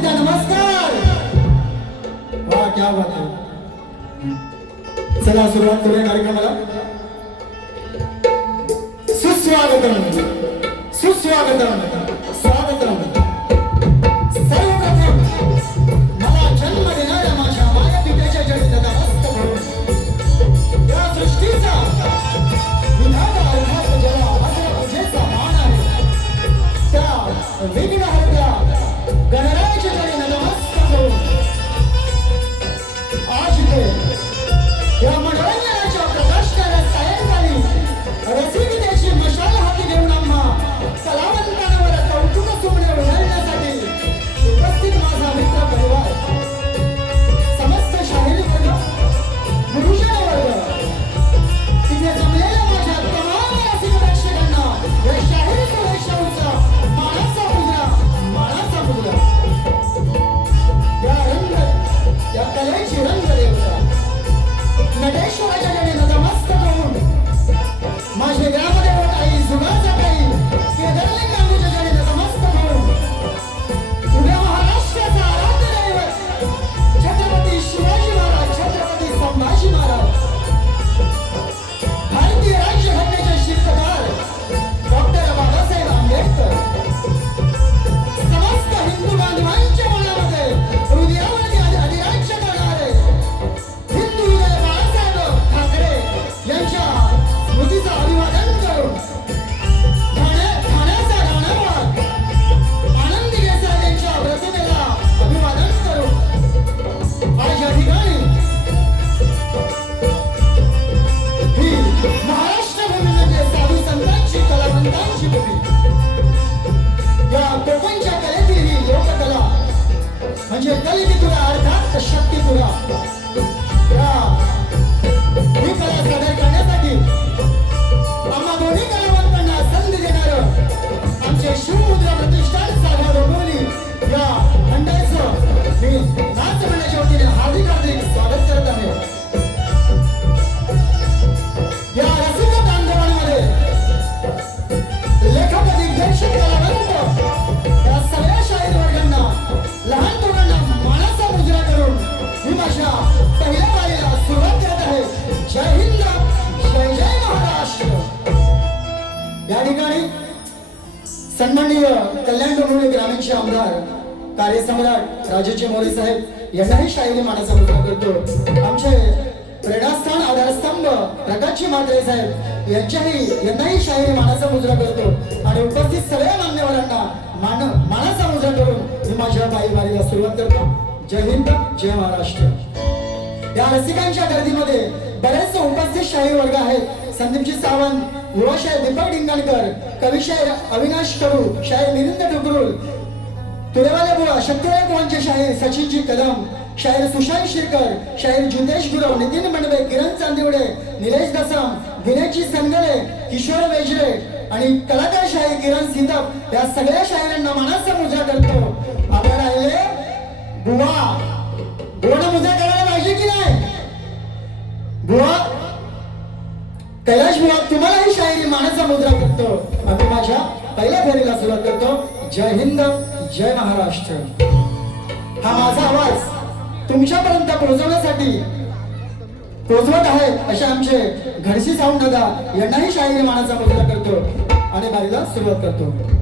विद्या नमस्कार. वाह क्या बात है. चला सुरुवात करूया कार्यक्रमाला. सुस्वागतम सुस्वागतम स्वागतम. सर्वप्रथम मला जन्म देणाऱ्या माझ्या मायापित्याच्या जडीत नतमस्तक होऊन या सृष्टीचा विधाता अर्थात ज्याला अग्र पूजेचा मान आहे त्या विघ्नहर्त्या गणरायाच्या जडी नतमस्तक होऊन आज ते या मनोरंजनाच्या प्रकाशकाला सायंकाळी रसिकतेची मशाल हाती घेऊन आम्हा कलावंतांवर कौतुक सोहळे उधळण्यासाठी उपस्थित माझा मित्र परिवार, समस्त शाहिरी वर्ग, गुरुजन वर्ग, तिथे जमलेल्या माझ्या तमाम रसिक प्रेक्षकांना या शाहिरी सोहळ्याचा मानाचा मुजरा या कलेची रंगदेवता नटेश्वराच्या जडी नतमस्तक होऊन माझे ग्रामदेवत आई जुगाचा काही केदारलिंगाच्या जडी नतमस्तक होऊन उद्या महाराष्ट्राचा आराध्य दैवत छत्रपती शिवाजी महाराज, छत्रपती संभाजी महाराज, भारतीय राज्यघटनेचे शिल्पकार डॉक्टर बाबासाहेब आंबेडकर, समस्त हिंदू बांधवांच्या मनामध्ये हृदयावरती अधिराज्य करणारे हिंदू हृदय बाळासाहेब ठाकरे यांच्या स्मृतीचा अभिवादन करून ठाण्याचा राणावाद आनंदी देसाई यांच्या प्रतिमेला अभिवादन करून आज या ठिकाणी ही महाराष्ट्र भूमी म्हणजे साधू संतांची, कलावंतांची भूमी. या कोकणच्या कलेतील ही लोककला म्हणजे कलितितुरा अर्थात शक्तितुरा. ही कला सादर करण्यासाठी आम्हा दोन्ही कलावंतांना संधी देणारं आमचे शिवमुद्रा प्रतिष्ठान साधा डोंबिवली या मंडळाचं मी नाच मंडळाच्या वतीने हार्दिक हार्दिक स्वागत करत आहे. या रसिक बांधवांमध्ये लेखक, दिग्दर्शक, कलावंत या सगळ्या शाहीर वर्गांना, लहान मुलांना मानाचा मुजरा करून ही माझ्या पहिल्या पाळीला सुरुवात करत आहे. जय हिंद, जय जय महाराष्ट्र. या ठिकाणी सन्माननीय कल्याण डोंबिवली ग्रामीणचे आमदार, कार्यसम्राट राजेचे मोरे साहेब यांनाही शाहिरी मानाचा मुजरा करतो. आमचे प्रेरणास्थान, आधारस्तंभ प्रकाशजी म्हात्रे साहेब यांनाही शाहिरी मानाचा मुजरा करतो आणि उपस्थित सगळ्या मान्यवरांना मानाचा मुजरा करून मी माझ्या पायवारीला सुरुवात करतो. जय हिंद, जय महाराष्ट्र. या रसिकांच्या गर्दीमध्ये बरेच उपस्थित शाहीर वर्ग आहेत. संदीपजी सावंत, युवा शाहीर दीपक डिंगाणकर, कवी शाहीर अविनाश कडू, शाहीर मिलिंद ठुकरूल, तुरेवाले बुवा, शक्तिराय कुवांचे शाहीर सचिनजी कदम, शाहीर सुशांत शिरकर, शाहीर जितेश गुरव, नितीन मंडवे, किरण चांदिवडे, निलेश दसम, दिनेशजी सनगले, किशोर वेजरे आणि कलाकार शाहीर किरण सिंदप या सगळ्या शाहिरांना मानाचा मुजरा करतो. आपण राहिले बुवा, बुवाना मुजरा करायला पाहिजे की नाही? बुवा, कैलाश बुवा, तुम्हालाही शाहिरी मानाचा मुजरा करतो. आम्ही माझ्या पहिल्या फेरीला सुरुवात करतो. जय हिंद, जय महाराष्ट्र. हा माझा आवाज तुमच्यापर्यंत पोहोचवत आहे असे आमचे घडसी साऊंड दादा यांनाही शाहिरी मानाचा मुजरा करतो आणि बारीला सुरुवात करतो.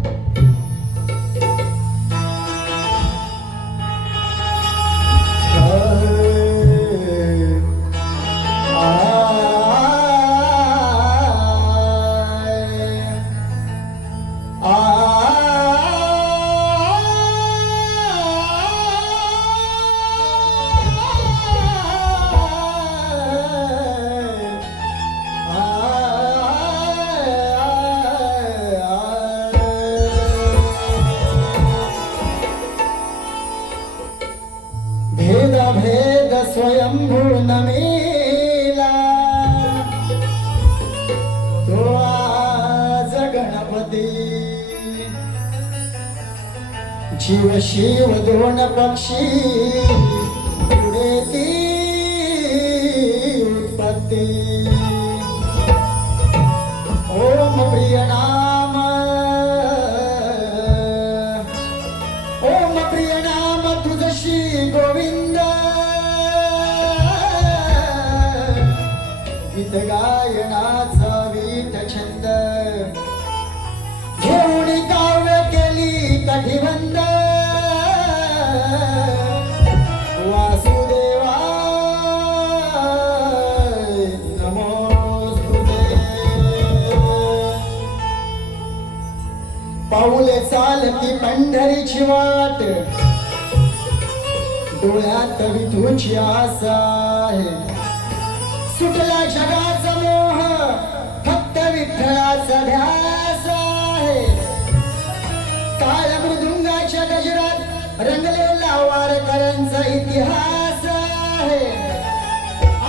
भेद स्वयंभू नमेला तो आज गणपती. जीव शिव दोन पक्षी पुढे ती उत्पत्ती. ओम प्रिय नाम, ओम प्रिय नाम गीत गायनाचा वीट छंद घेऊन काव्य केली कटिबंध वासुदेवा नमोस्तुते पाऊले चालती पंढरीची वाट डोळ्यात विठूची आस आहे सुटला जगाचा मोह फक्त विठ्ठलाचा ध्यास आहे काळ मृदुंगाच्या गजरात रंगलेला वारकऱ्यांचा इतिहास आहे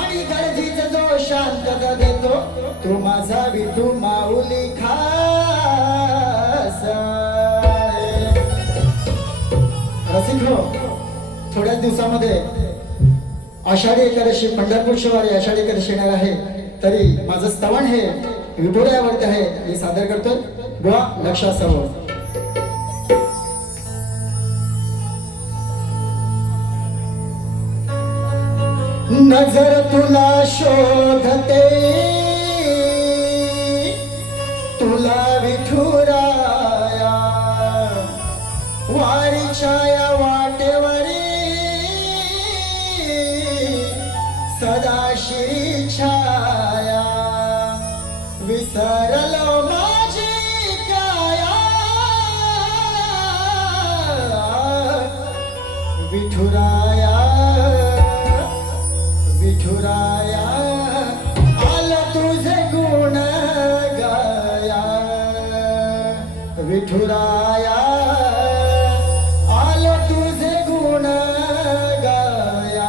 आणि गर्दीचा जो शांतता देतो तो माझा विठू माऊली खास आहे. रसिक हो, थोड्याच दिवसामध्ये आषाढी एकादशी पंढरपूर शिवारी आषाढी एकादशी येणार आहे. तरी माझं स्तवन हे विठुरायावरती आहे, मी सादर करतोय. बुवा लक्षात सर्व नजर तुला शोधते तुला विठुराया वारीच्या या वाटेवरी सदा श्री छाया विसरलो माझी काया विठुराया विठुराया आलो तुझे गुण गाया विठुराया आलो तुझे गुण गाया.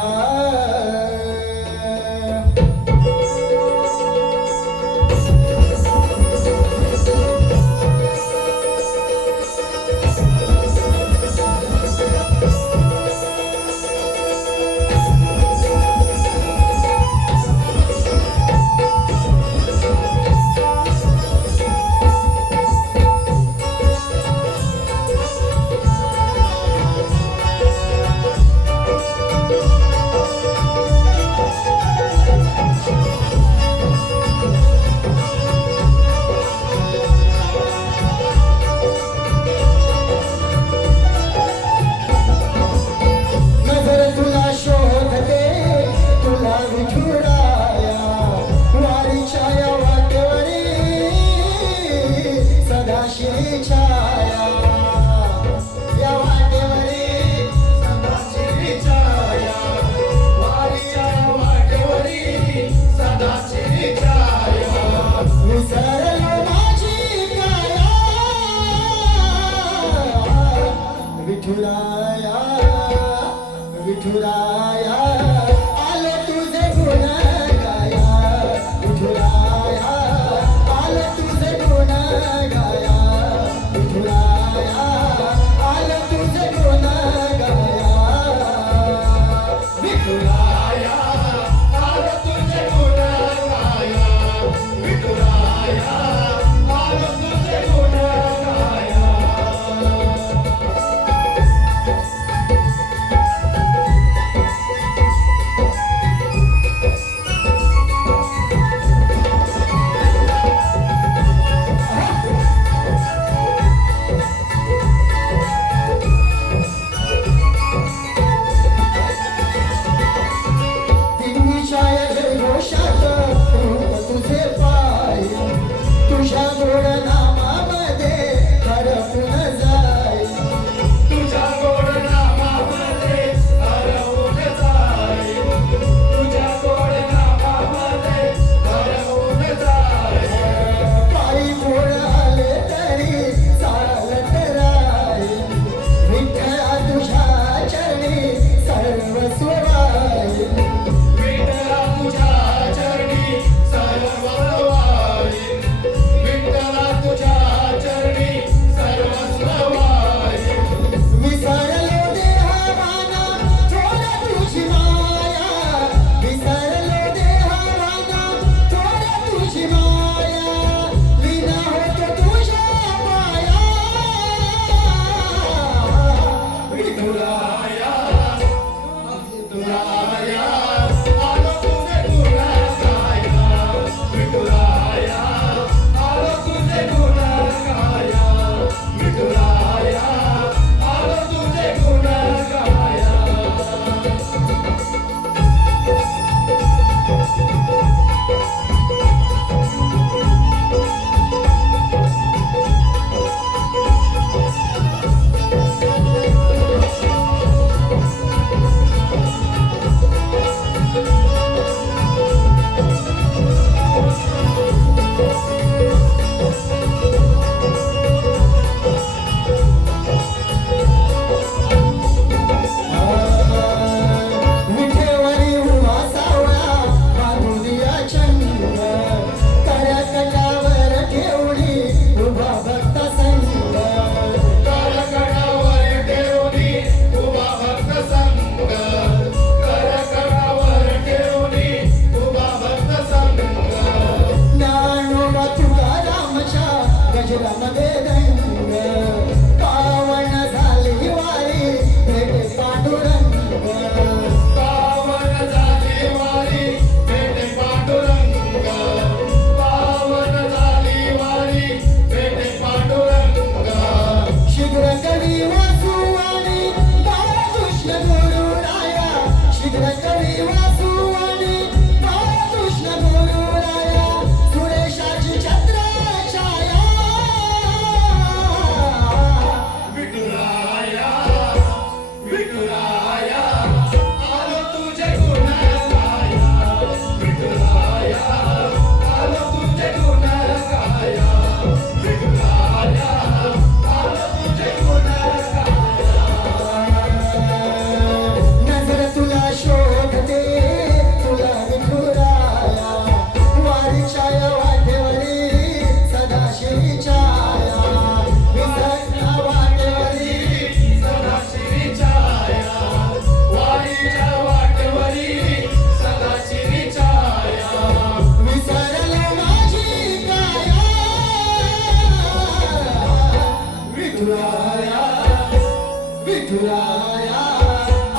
विठुराया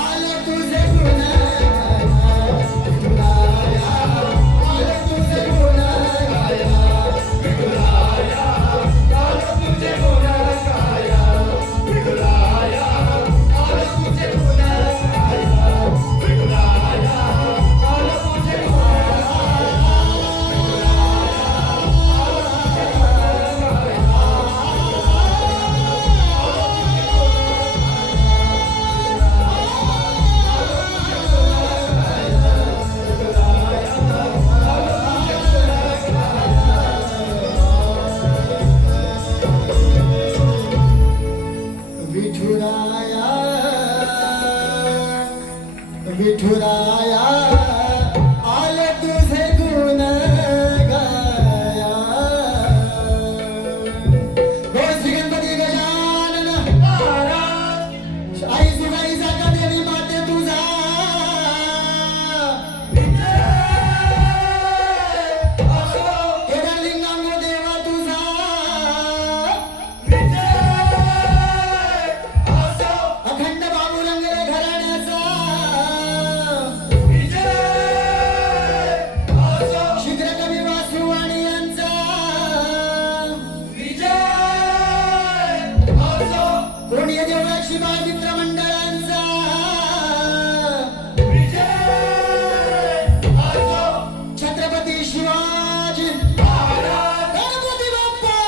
आले तुझे गुणगाया विठुराया आले तुझे गुणगाया विठुराया आले तुझे गुणगाया विठुराया आले तुझे गुणगाया विठुराया आले तुझे विठुराया विठुराया आले तुझे गुण गाया हो श्री गणपती गजानन आई सुगाई जागा देवी माते तुझा केदारलिंगांगो देवा तुझा अखंड बाबुरंगले घराण्याचा शीघ्र कवी वासुवाणी यांचा कोणीय देवळा शिवाय मित्र मंडळांचा छत्रपती शिवाजी गणपती बाप्पा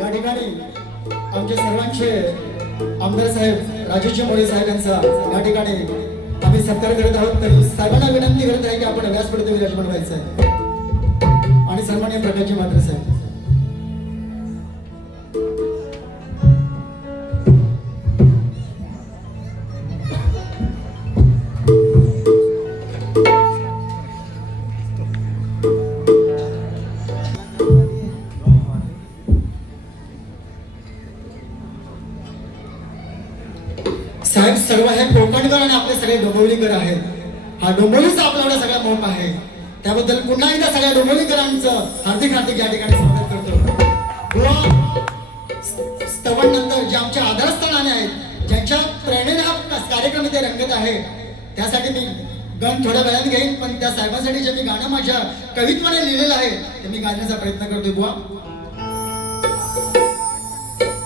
या ठिकाणी आमचे सर्वांचे आमदार साहेब राजेश मोरे साहेब यांचा या ठिकाणी आम्ही सत्कार करत आहोत. तरी सर्वांना विनंती करत आहे की आपण व्यासपीठावर विराजमान व्हायचं आहे आणि सन्माननीय प्रकाशजी म्हात्रे साहेब साहेब सर्व हे कोकणकर आणि आपले सगळे डोंबिवलीकर आहेत. हा डोंबिवलीचा आपला एवढा सगळा मोठ आहे. त्याबद्दल पुन्हा एकदा सगळ्या डोंबिवलीकरांचं हार्दिक हार्दिक या ठिकाणी स्वागत करतो. स्तवन नंतर जे आमच्या आधारस्थानाने आहेत, ज्यांच्या प्रेरणेने हा कार्यक्रम इथे रंगत आहे, त्यासाठी मी गण थोड्या वेळात घेईन, पण त्या साहेबांसाठी जे मी गाणं माझ्या कवित्वाने लिहिलेलं आहे ते मी गाण्याचा प्रयत्न करतोय. बुवा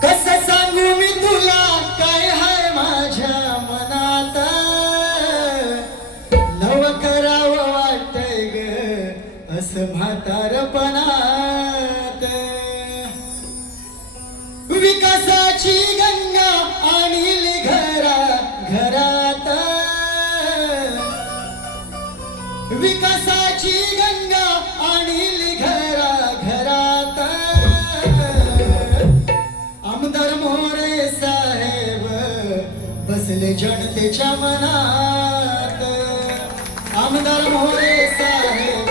कसं सांगू मी तुला काय हाय माझ्या मनात, नव करावं वाटतंय ग असं म्हातारपणात. विकासाची गंगा आणली घरा घरात आमदार मोरे साहेब बसले जनतेच्या मनात आमदार मोरे साहेब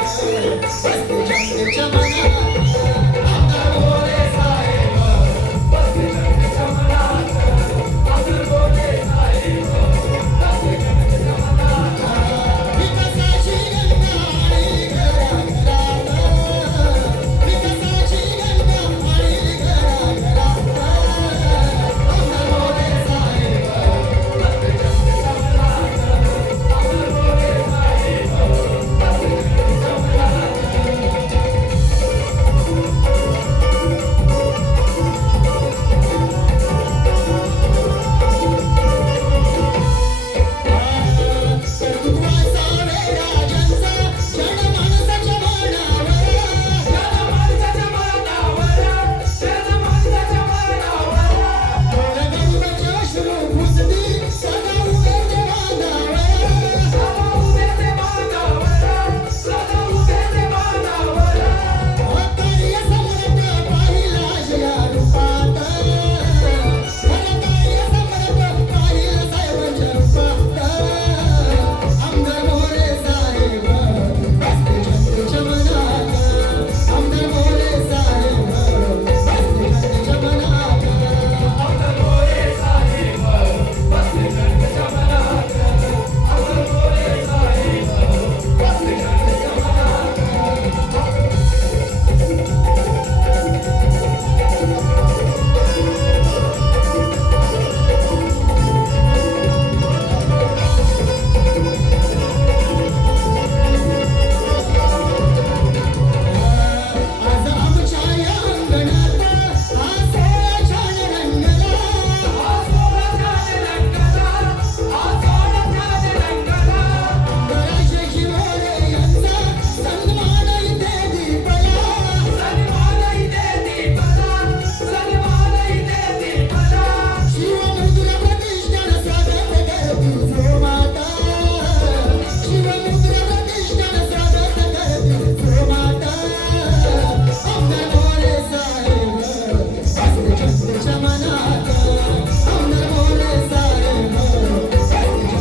बसले जनतेच्या मनात आमदार मोरे साहेब बसले जनतेच्या मनात आमदार मोरे साहेब बसले जनतेच्या मनात विकासाची गंगा आणली घरा घरात विकासाची गंगा आणली घरा घरात आमदार मोरे साहेब बसले जनतेच्या मनात आमदार मोरे साहेब बसले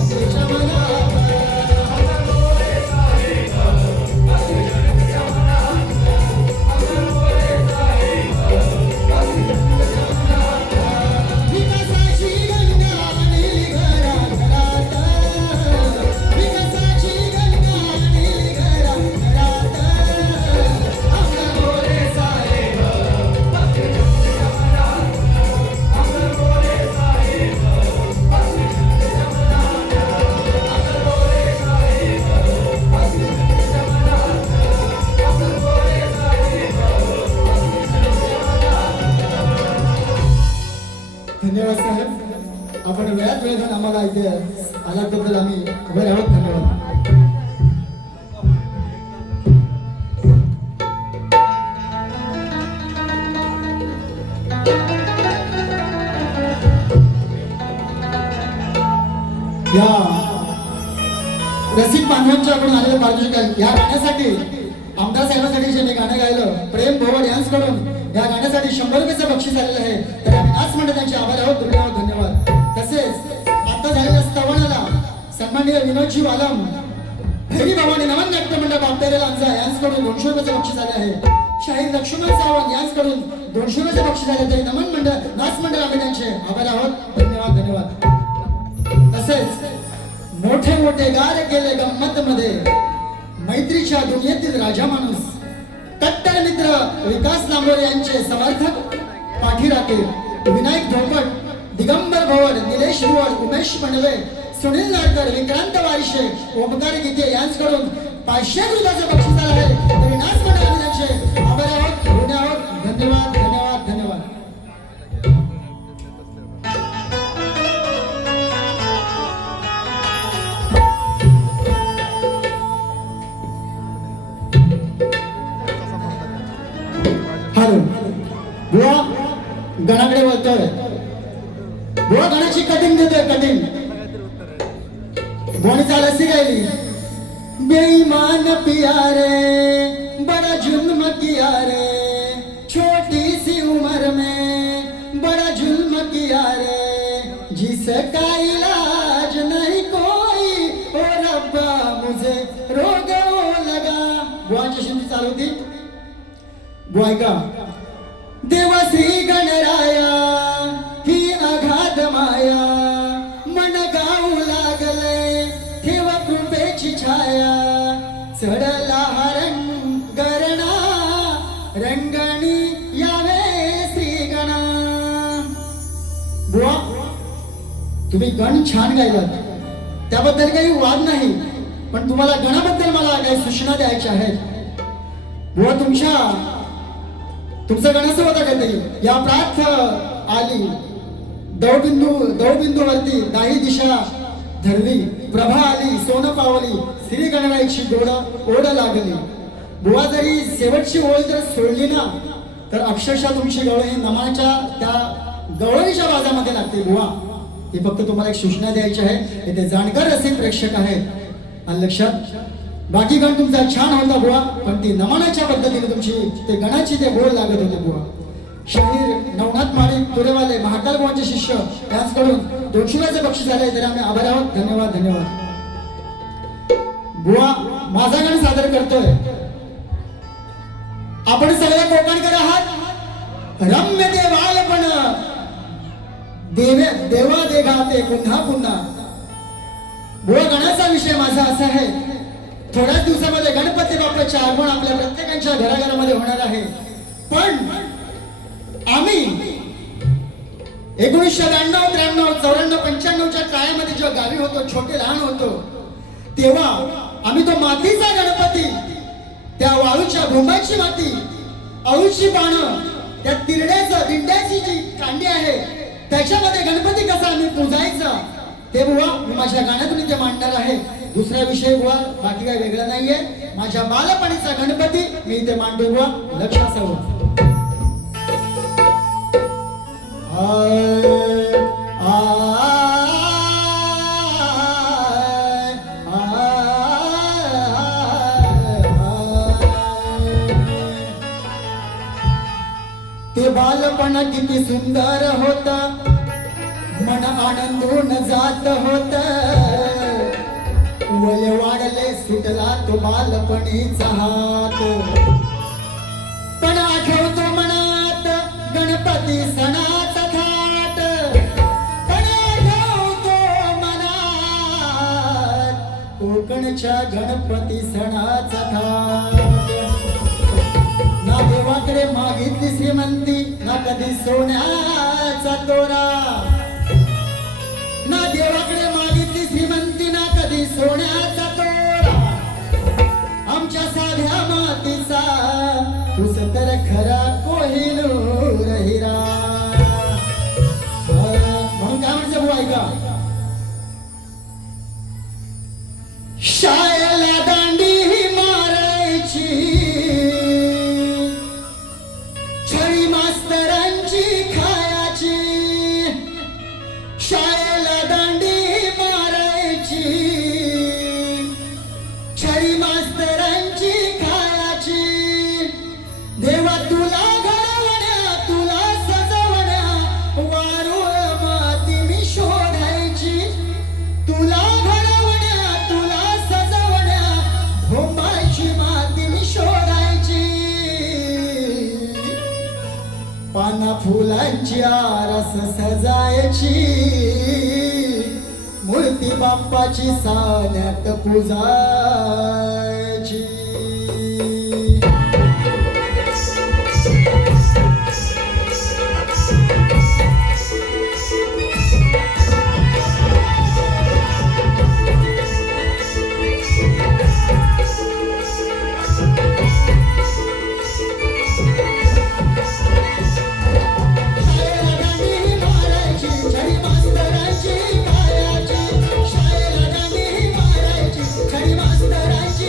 जनतेच्या मनात धन्यवाद साहेब, आपण वेळात वेळ घेऊन आम्हाला इथे आल्याबद्दल आम्ही उभे आहोत. धन्यवाद. या रसिक बांधवांच्याकडून आलेले पारितोषिक या गाण्यासाठी आमदार साहेबांसाठी जे मी गाणं गायलं प्रेम भोवड यांच्याकडून या गाण्यासाठी 100 रुपयाचं बक्षीस आलेलं आहे. तर आम्ही आज म्हणतो त्यांचे आभार आहोत. धन्यवाद. तसेच आता झालेल्या स्तवनाला सन्माननीय विनोदजी वालम भैरी भवानी नमन नाट्य मंडळ बाप्तेरे लांजा यांच्याकडून 200 रुपयाचं बक्षीस आले आहे. शाहीर लक्ष्मण सावंत यांच्याकडून 200 रुपयाचं बक्षीस आले. तरी नमन मंडळ नाच मंडळ आम्ही त्यांचे आभार आहोत. धन्यवाद. तसेच मोठे मोठे गार केले गंमत मध्ये मैत्रीच्या दुनियेतील राजा माणूस कट्टर मित्र विकास लांबोरे यांचे समर्थक पाठीराखे विनायक धोपट, दिगंबर भवड, निलेश रुवड, उमेश मंडवे, सुनील नाडकर, विक्रांत वारिशे, ओमकार गीते यांच्याकडून 500 रुपयाचं बक्षीस आलं आहे. तरी नाच मंडळ त्यांचे आभार आहोत. ऋणी आहोत. धन्यवाद. हॅलो बुवा, गणाकडे बोलतोय. बुवा गणाची कटिंग देतोय. कटिंग बोणी चालसी गायली बेईमान मान पिया रे बड़ा जुल्म किया रे, छोटी सी उम्र में बड़ा जुल्म किया रे, जिसका इलाज नहीं कोई ओ रब्बा मुझे रोग लगा. बुवाची शिंदी चालू होती. बुवा ऐका. देवा श्री गणराया ही अगाध माया, मन गाऊ लागले ठेव कृपेची छाया, चढला गरणा रंगणी यावे श्री गणा. बुवा तुम्ही गण छान गायलात, त्याबद्दल काही वाद नाही, पण तुम्हाला गणाबद्दल मला काही सूचना द्यायच्या आहेत. बुवा तुमचं गण असं होतं काहीतरी, या प्रार्थ आली दवबिंदूवरती दाही दिशा धरली, प्रभा आली सोन पावली, श्री गणराईची ओढ लागली. बुवा जरी शेवटची ओळ जर सोडली ना तर अक्षरशः तुमची गवळ ही नमाच्या त्या गवळणीच्या बाजामध्ये लागते. बुवा ही फक्त तुम्हाला एक सूचना द्यायची आहे. इथे जाणकार असे प्रेक्षक आहेत आणि लक्षात. बाकी गण तुमचा छान होता बुवा, पण ती नमनाच्या पद्धतीने तुमची ते गणाची ते बोल लागत होते बुवा. शाहीर नवनाथ माळी तुरेवाले महाकाल बुवांचे शिष्य यांच्याकडून 200 रुपयाचे बक्षीस झाले, तरी आम्ही आभार आहोत. धन्यवाद धन्यवाद. बुवा माझा गण सादर करतोय. आपण सगळे कोकणकर आहात. रम्य देवालपण देवा देगाते पुन्हा पुन्हा. बुवा गणाचा विषय माझा असा आहे, थोड्याच दिवसामध्ये गणपती बाप्पाचे आगमन आपल्या प्रत्येकाच्या घराघरामध्ये होणार आहे. पण आम्ही 1992, 93, 94, 95च्या काळामध्ये जेव्हा गावी होतो, छोटे लहान होतो, तेव्हा आम्ही तो मातीचा गणपती, त्या वाळूच्या भोंगाची माती, अळूची पानं, त्या तिरड्याचं दिंड्याची जी कांडी आहे त्याच्यामध्ये गणपती कसा आम्ही पूजायचा ते बुवा मी माझ्या गाण्यातून इथे मांडणार आहे. दुसरा विषय बुवा बाकी काही वेगळा नाहीये. माझ्या बालपणीचा गणपती मी इथे मांडतो बुवा, लक्ष असावं. ते बालपण किती सुंदर होता, मन आनंदून जात होत. वय वाढले सुटला तो बालपणीचा हात, पण आठवतो मनात गणपती सणाचा थाट. पण आठवतो मनात कोकणच्या गणपती सणाचा थाट. ना देवाकडे मागितली श्रीमंती, ना कधी सोन्याचा तोरा. ना देवाकडे मागितली श्रीमंती, ना कधी सोन्याचा तोरा. आमच्या साध्या मातीचा तुझ तर खरा कोहिनूर हिरा. म्हणून काय म्हणजे बुवा ऐका. शाळेला दांडी मारायची, छळी मास्तरांची खायाची. शाळेला दांडी मारायची, छळी मास्तरांची खायाची. देवा तुला घडवण्या, तुला सजवण्या, वारुळ माती मी शोधायची. तुला घडवण्या, तुला सजवण्या, भोंबाची माती मी शोधायची. पाना फुलांची आरस सजायची, मूर्ती बाप्पाची साण्यात पूजायची. शाळेला दांडी मारायची, छडी मास्तरांची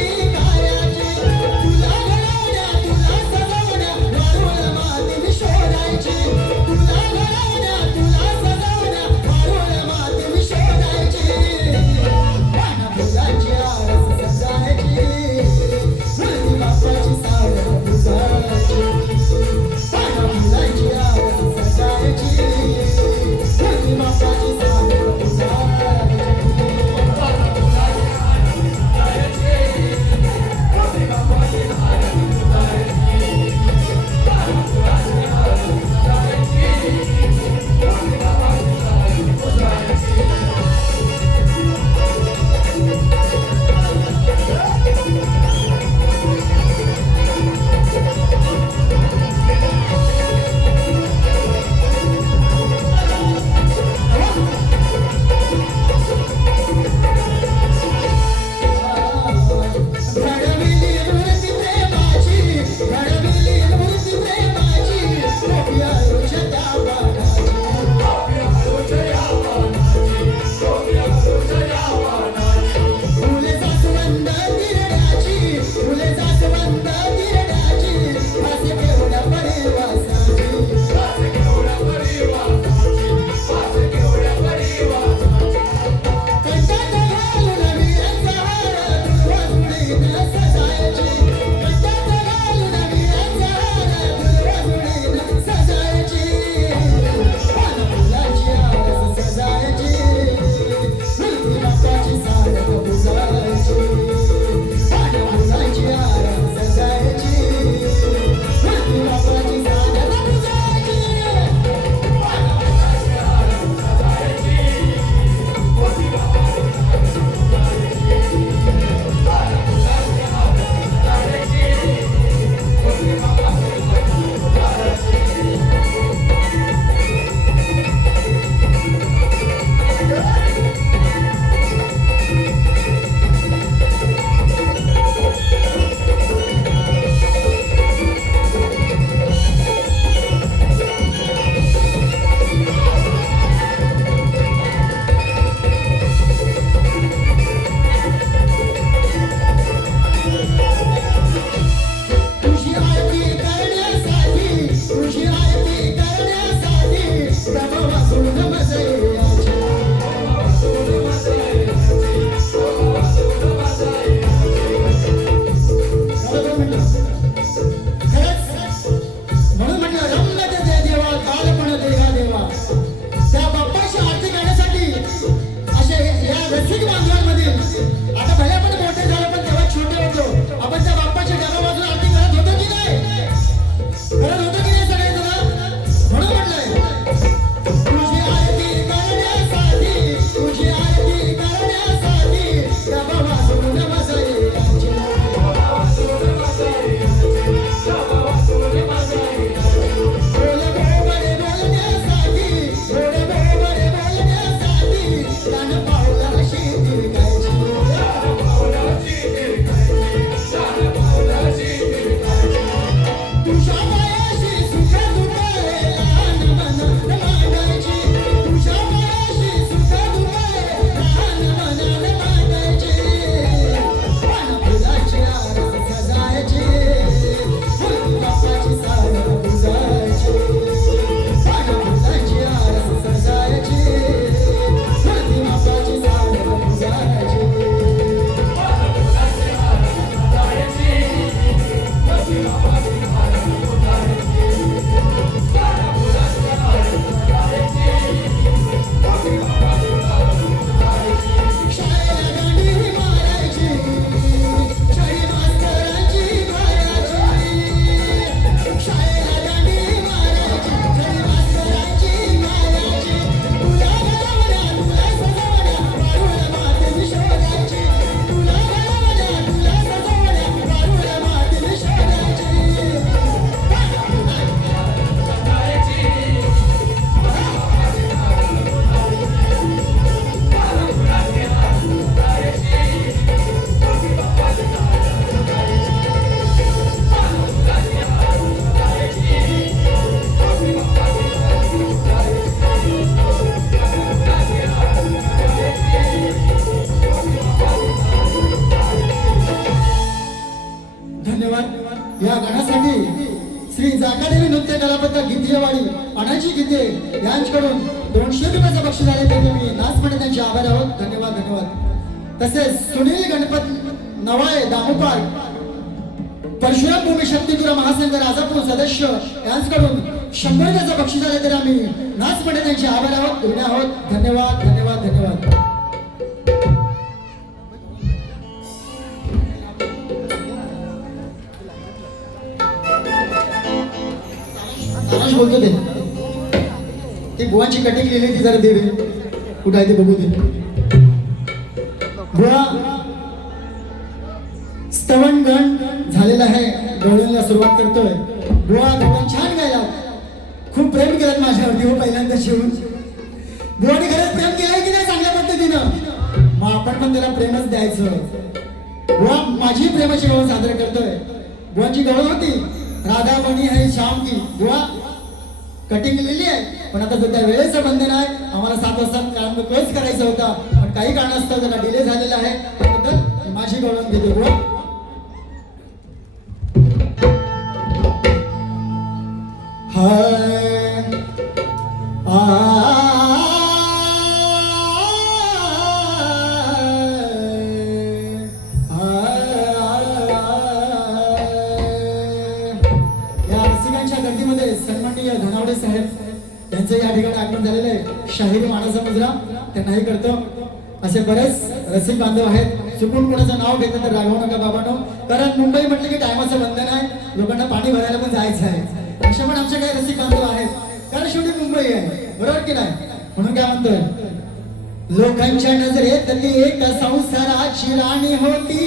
या गाण्यासाठी श्री जाकादेवी नृत्य कलापथक गीतेवाडी अनाजी गीते यांच्याकडून 200 रुपयाचं बक्षीस आले ते मी नाचपणे त्यांचे आभार आहोत. धन्यवाद धन्यवाद. तसेच सुनील गणपत नवाळे दामोपार परशुराम भूमी शक्तीपुरा महासंघ राजापूर सदस्य यांच्याकडून 100 रुपयाचं बक्षीस आले तर आम्ही नाचपणे त्यांचे आभार आहोत. ऋणी आहोत. धन्यवाद धन्यवाद धन्यवाद. बोलतो ते बुवाची कटिंग लिहिली ती जरा दे रे. कुठं आहे ते बघू दे. बुवा स्तवनगण झालेला आहे. गवळणला सुरुवात करतोय. बुवा गवळण छान गायला. खूप प्रेम केलं माझ्यावरती हो पहिल्यांदा शिवून. बुवाने खरंच प्रेम केलंय की नाही चांगल्या पद्धतीनं. मग आपण पण त्याला प्रेमच द्यायचं. बुवा माझी प्रेमाची गवळ साजरा करतोय. बुवाची गवळ होती राधा बनी है श्याम की. बुवा कटिंग लिहिली आहे पण आता सध्या वेळेचं बंधन आहे. आम्हाला 7 वाजता काम क्लोज करायचं होता पण काही कारणास्तव त्याला डिले झालेला आहे. त्याबद्दल माझी गवळण घेतो. बुवा हाय सन्माननीय धनावडे साहेब यांचं या ठिकाणी आगमन झालेलं आहे. शाहिरी मानाचा मुजरा त्यांनाही करतो. असे बरेच रसिक बांधव आहेत. चुकून कोणाचं नाव घेतलं तर रागवू नका बाबांनो. कारण मुंबई म्हटलं की टायमाचं बंधन आहे. लोकांना पाणी भरायला पण जायचं आहे. अशा पण आमचे काही रसिक बांधव आहेत. कारण शेवटी मुंबई आहे बरोबर की नाही. म्हणून काय म्हणतोय लोकांच्या नजरेत ती एक संसाराची राणी होती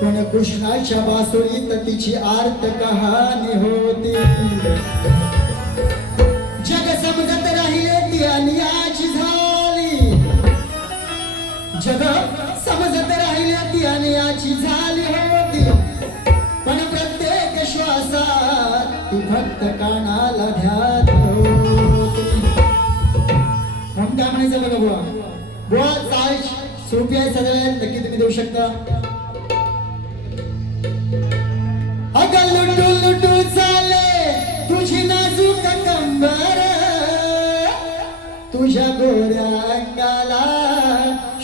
पण कृष्णाच्या बासुरीत तिची आर्त कहाणी होती. जग समजत राहिले ती अन्याची झाली. जग समजत राहिले ती अन्याची झाली होती पण प्रत्येक श्वासात ती फक्त कानाला ध्यात होती. म्हणून काय म्हणायचं बघा बुवा. बुवा चाळ सोपी आहे सगळ्यात नक्की तुम्ही देऊ शकता. अगं लुटू लुटू चाले तुझी नाजूक कंबर तुझ्या गोऱ्या अंगाला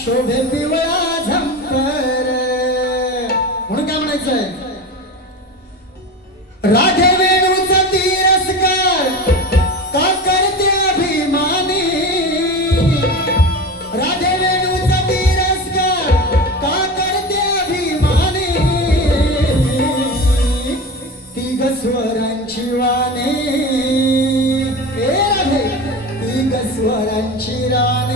शोभे पिवळा झंपर. म्हणून काय म्हणायचंय राधे वेणूचा तिरस्कार का करते अभिमानी. राधे वेणूचा तिरस्कार का करते अभिमानी. स्वरांची वाणी ए राधे ती स्वरांची राणी.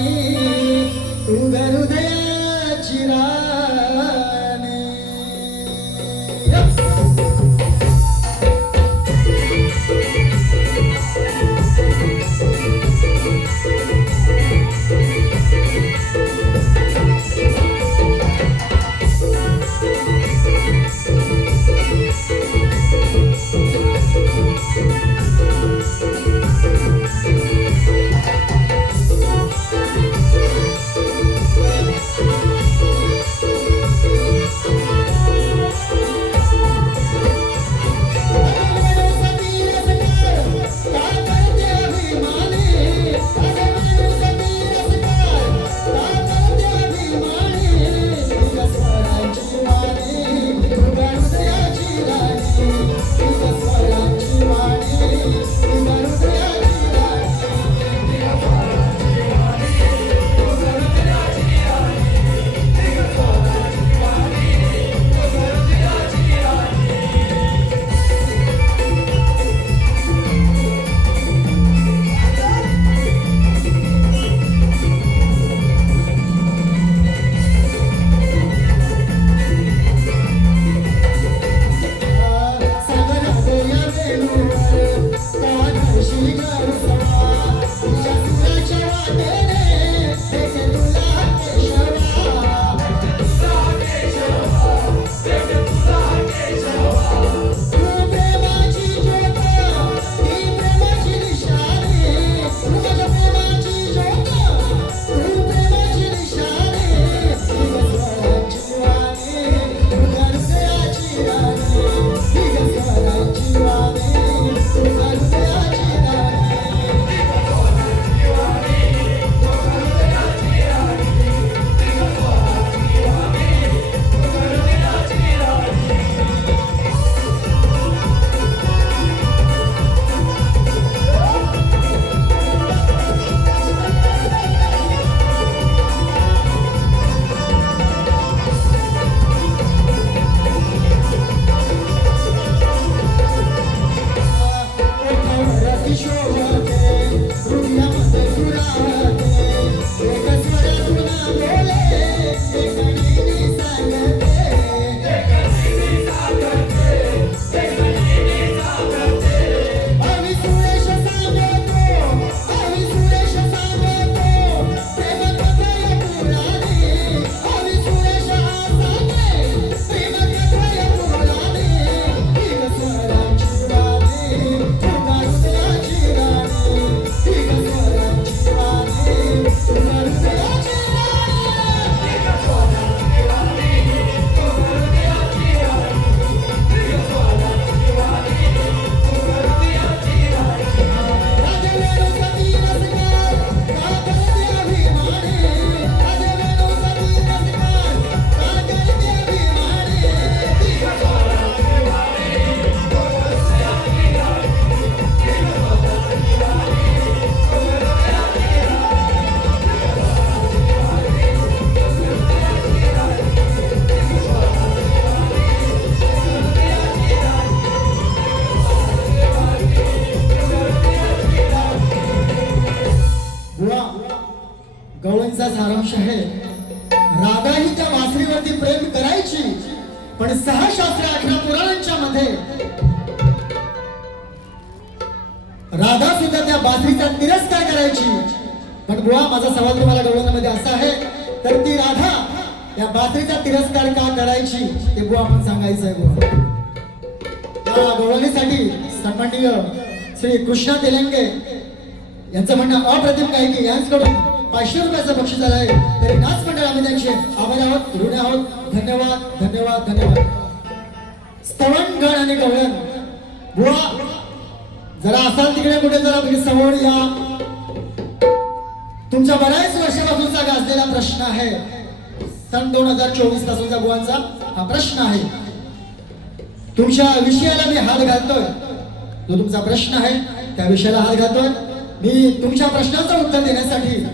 पण 6 शास्त्र 11 पुराणांच्या मध्ये राधा सुद्धा त्या बासरीचा तिरस्कार करायची. पण बुवा माझा सवाल तुम्हाला गवळणामध्ये असा आहे, तर ती राधा या बासरीचा तिरस्कार का करायची ते बुवा आपण सांगायचं आहे. बुवा या गवळणीसाठी सन्माननीय श्री कृष्णा तेलंगे यांचं म्हणणं अप्रतिम गायकी यांच्याकडून 500 रुपयाचं बक्षीस झालं आहे. तरी नाच मंडळ आम्ही त्यांचे आभार आहोत, ऋणी आहोत. धन्यवाद धन्यवाद धन्यवाद. स्तवनगण आणि गवळण बुवा जरा असाल तिकडे कुठे जरा तुम्ही समोर या. तुमच्या बऱ्याच वर्षापासूनचा गाजलेला प्रश्न आहे, सन 2024 पासूनचा बुवांचा हा प्रश्न आहे. तुमच्या विषयाला मी हात घालतोय, जो तुमचा प्रश्न आहे त्या विषयाला हात घालतोय. मी तुमच्या प्रश्नाचं उत्तर देण्यासाठी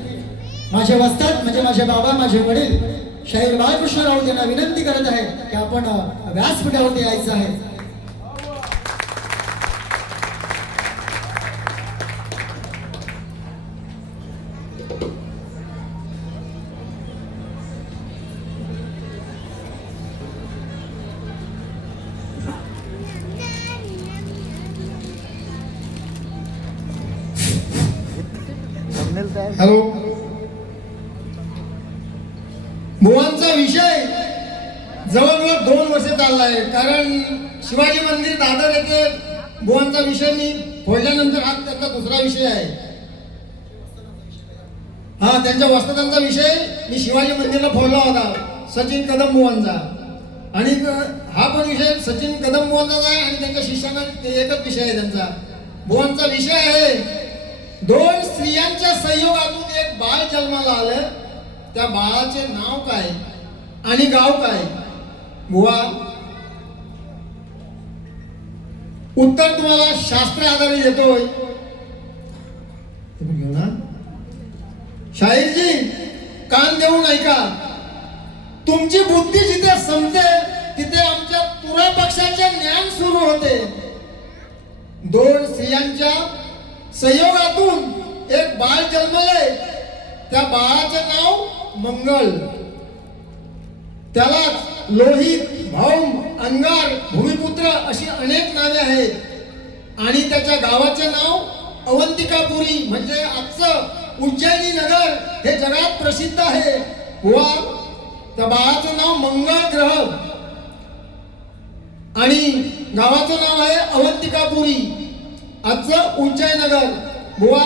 माझे वस्ताद म्हणजे माझे बाबा माझे वडील शाहीर बाळकृष्ण राऊत यांना विनंती करत आहे की आपण व्यासपीठावरती यायचं आहे. हॅलो. बुवांचा विषय जवळजवळ 2 वर्ष चाललाय, कारण शिवाजी मंदिर दादर येथे बुवांचा विषय मी फोडल्यानंतर आज त्यांचा दुसरा विषय आहे. हा त्यांच्या वस्तादांचा विषय मी शिवाजी मंदिरला फोडला होता, सचिन कदम बुवांचा. आणि हा पण विषय सचिन कदम बुवांचाच आहे आणि त्यांच्या शिष्यांना एकच विषय आहे त्यांचा. बुवांचा विषय आहे 2 स्त्रियांच्या संयोगातून एक बाळ जन्माला आलं, त्या बाळाचे नाव काय आणि गाव काय? बुवा उत्तर तुम्हाला शास्त्र आधारित देतोय. शाहीरजी कान देऊन ऐका. तुमची बुद्धी जिथे संपते तिथे आमच्या तुरा पक्षाचे ज्ञान सुरू होते. 2 स्त्रियांच्या संयोगातून एक बाळ जन्मले, त्या बाळाचे नाव मंगल. त्याला लोहित, भौम, अंगार, भूमिपुत्र अशी अनेक नावे आहेत. आणि त्याच्या गावाचे नाव अवंतिकापुरी म्हणजे आजचं उज्जैनी नगर हे जगात प्रसिद्ध आहे. बुवा त्या बाळाचं नाव मंगळ ग्रह आणि गावाचं नाव आहे अवंतिकापुरी, आजचं उज्जैनगर. बुवा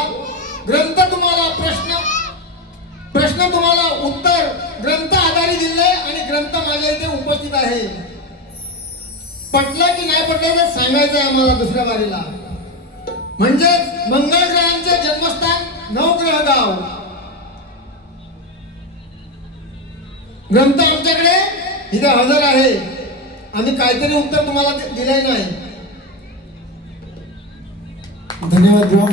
ग्रंथ तुम्हाला प्रश्न तुम्हाला उत्तर ग्रंथ आधारित दिले आणि ग्रंथ माझ्या इथे उपस्थित आहे. पटलं की नाही पटलं तर सांगायचं आहे आम्हाला दुसऱ्या बारीला. म्हणजे मंगळ ग्रहांचे जन्मस्थान नवग्रह गाव. ग्रंथ आमच्याकडे इथे हजर आहे. आम्ही काहीतरी उत्तर तुम्हाला दिले नाही. धन्यवाद बुवा.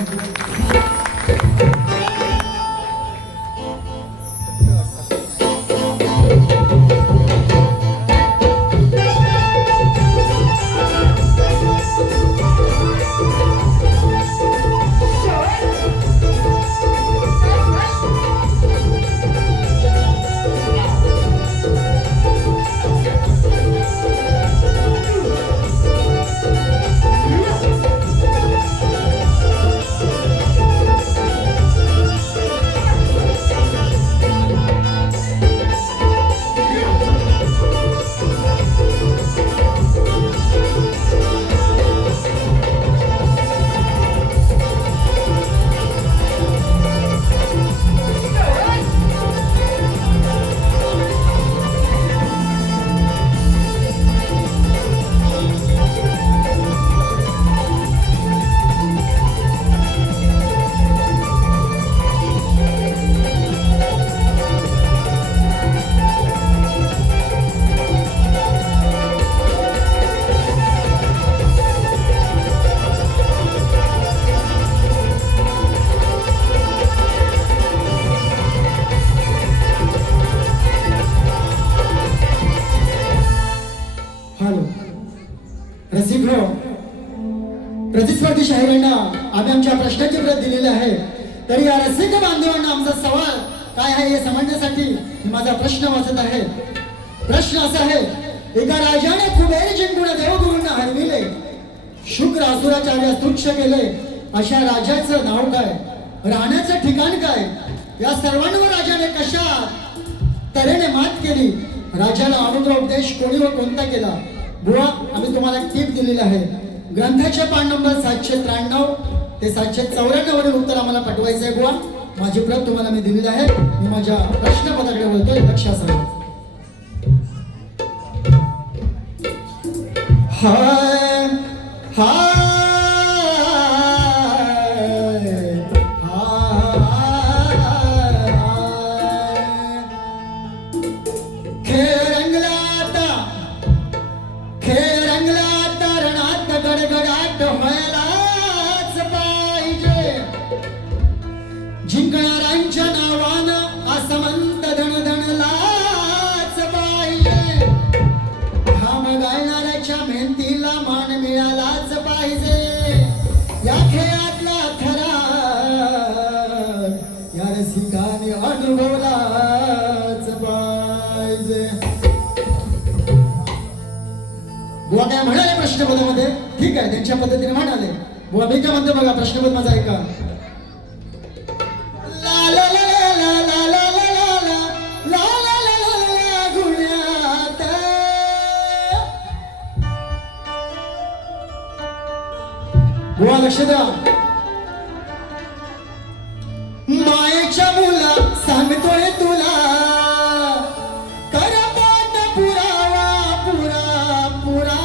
रसिको प्रतिस्पर्धी शाहिरांना आम्ही आमच्या प्रश्नाची प्रत दिलेली आहे. तरी या रसिक बांधवांना आमचा सवाल काय आहे हे समजण्यासाठी माझा प्रश्न वाचत आहे. प्रश्न असा आहे एका राजाने कुबेर जिंकून देवगुरूंना हरविले, शुक्र असुराचार्य तुच्छ केले. अशा राजाचं नाव काय, राहण्याचं ठिकाण काय, या सर्वांवर राजाने कशा तऱ्हेने मात केली, राजाला अनुग्रहोपदेश कोणी व कोणता केला? बुवा, आम्ही तुम्हाला एक टीप दिलेली आहे. ग्रंथाचे पान नंबर 793 ते 794 वरील उत्तर आम्हाला पाठवायचं आहे. बुवा, माझी प्रत तुम्हाला मी दिलेली आहे. मी माझ्या प्रश्नपत्राकडे बोलतोय, लक्ष असावं. हाय हाय जिंकणाऱ्यांच्या नावानं आसमंत धनधनलाच पाहिजे. घाम गाळणाऱ्याच्या मेहनतीला मान मिळालाच पाहिजे. या खेळातला खरा या रसिकाने अनुभवलाच पाहिजे. बुवा काय म्हणाले प्रश्नपदामध्ये? ठीक आहे, त्यांच्या पद्धतीने म्हणाले. बुवा मी काय म्हणतो बघा, प्रश्नपद माझा ऐका. बुवा लक्ष द्या. मायेच्या मुला सांगतोय तुला, कर पाठ पुरावा पुरा पुरा.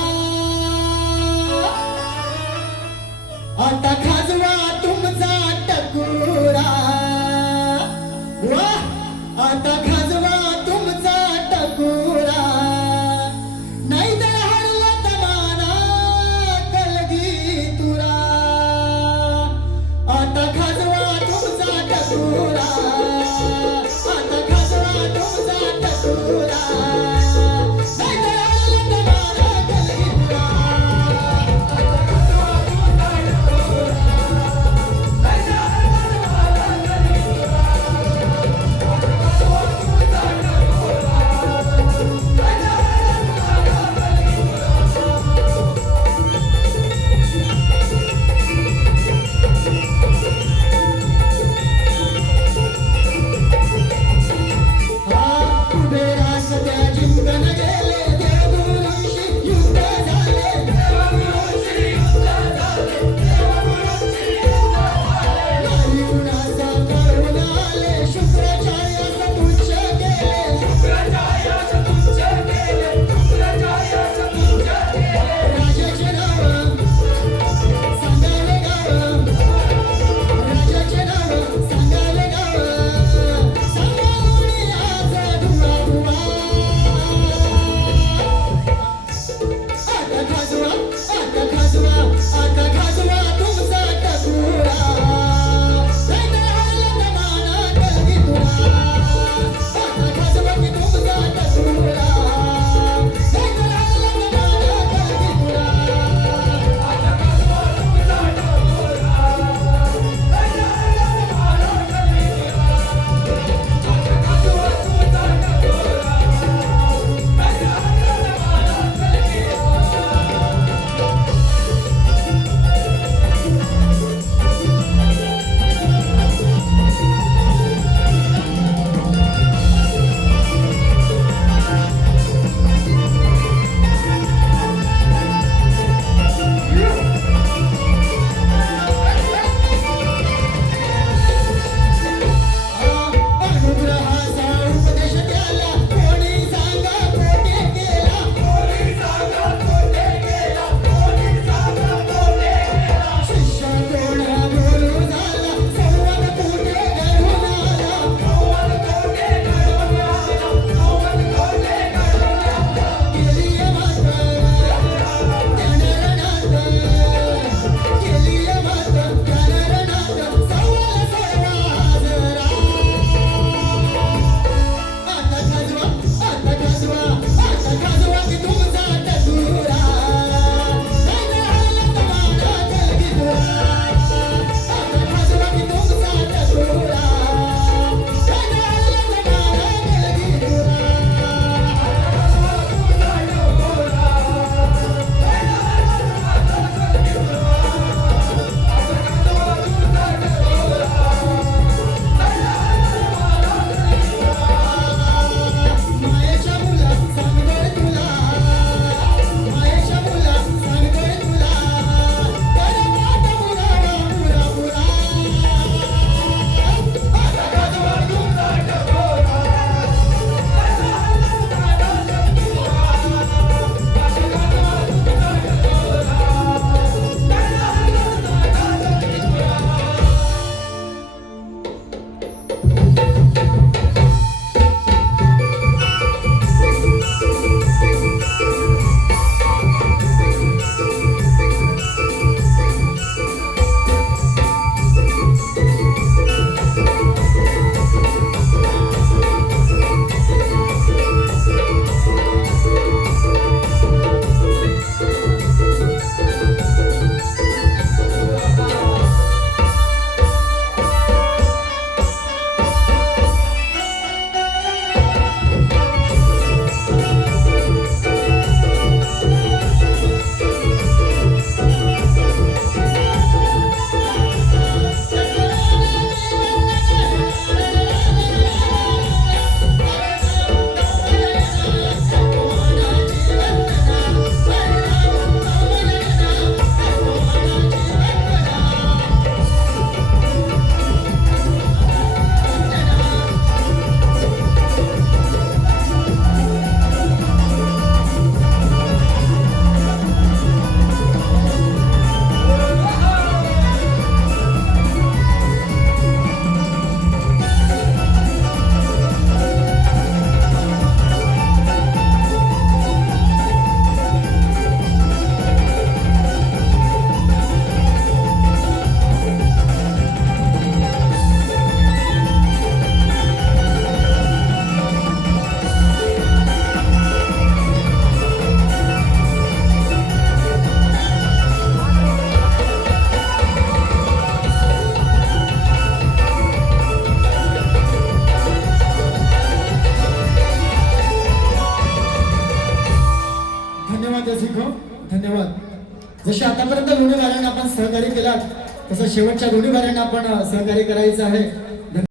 आता खाजवा तुमचा टकुरा. आता खाजवा तुमचा टकुरा. नाही तर हरला तमाना कलगी तुरा. ऐतिहासिक हो धन्यवाद जसे आतापर्यंत लोणीवाल्यांना आपण सहकार्य केलात तसं शेवटच्या लोणीवाल्यांना आपण सहकार्य करायचं आहे